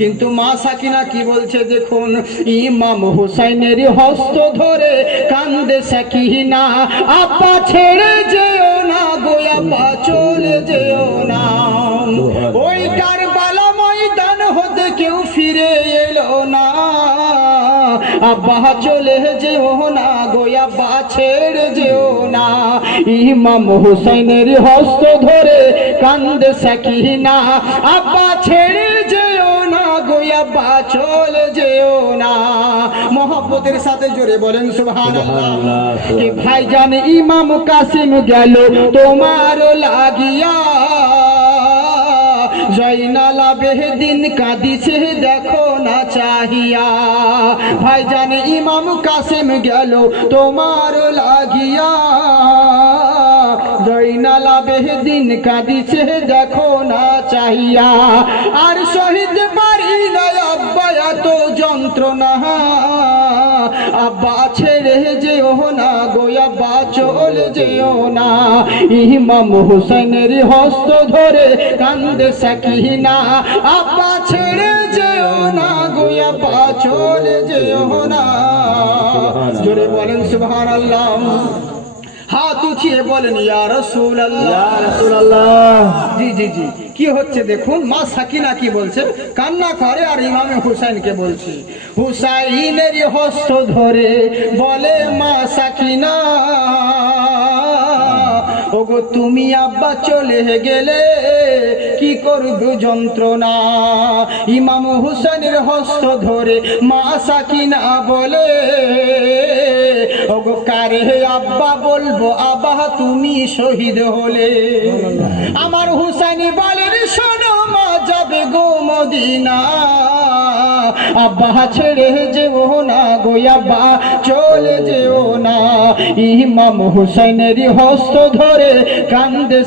কিন্তু মা সাকিনা কি বলছে দেখুন, ইমাম হুসাইনের হস্ত ধরে কান্দে সাকিনা, আব্বা ছেড়ে যেও না গো, আব্বা চলে যেও না। ওই কারবালা ময়দান হতে কেউ ফিরে এলো না, আব্বা চলে যেও না গো, আব্বা ছেড়ে যেও না। ইমাম হুসাইনের হস্ত ধরে কান্দে সাকিনা, আব্বা ছেড়ে যেও না গো, আব্বা চলে যেও না। মোহব্বতের সাথে জোরে বলেন সুবহানাল্লাহ। কি ভাইজান ইমাম কাসিম গেল তোমার লাগিয়া, জয়নাল আবেদিন কাঁদিছে দেখো না চাহিয়া। ভাইজান ইমাম কাসিম গেল তোমার লাগিয়া, জয়নাল আবেদিন কাঁদিছে দেখো না চাহিয়া। আর শহীদ পারি না আব্বা এত যন্ত্রণা, আব্বা ছেড়ে যেও না গো, আব্বা চলে যেও না। ইমাম হুসাইনের হস্ত ধরে কান্দে সাকিনা, আব্বা ছেড়ে যেও না গো, আব্বা চলে যেও না। জোরে বলেন সুবহানাল্লাহ। হাত উঠিয়ে বলেন ইয়া রাসূলুল্লাহ, ইয়া রাসূলুল্লাহ। জি জি জি, কি হচ্ছে দেখুন, মা সাকিনা কি বলছে, কান্না করে আর ইমামে হুসাইনকে বলছে। হুসাইনের হস্ত ধরে বলে মা সাকিনা, ওগো তুমি আব্বা চলে গেলে কি করবে যন্ত্রণা। ইমাম হুসাইনের হস্ত ধরে মা সাকিনা বলে, ওগো কারে আব্বা বলবো, আব্বা তুমি শহীদ হলে। আমার হুসাইনি বলেন শোনো মা যাবে গো মদিনা, আব্বা ছেড়ে যেও না গো, আব্বা চলে যেও না। ইমাম হুসাইনের হস্ত ধরে কান্দে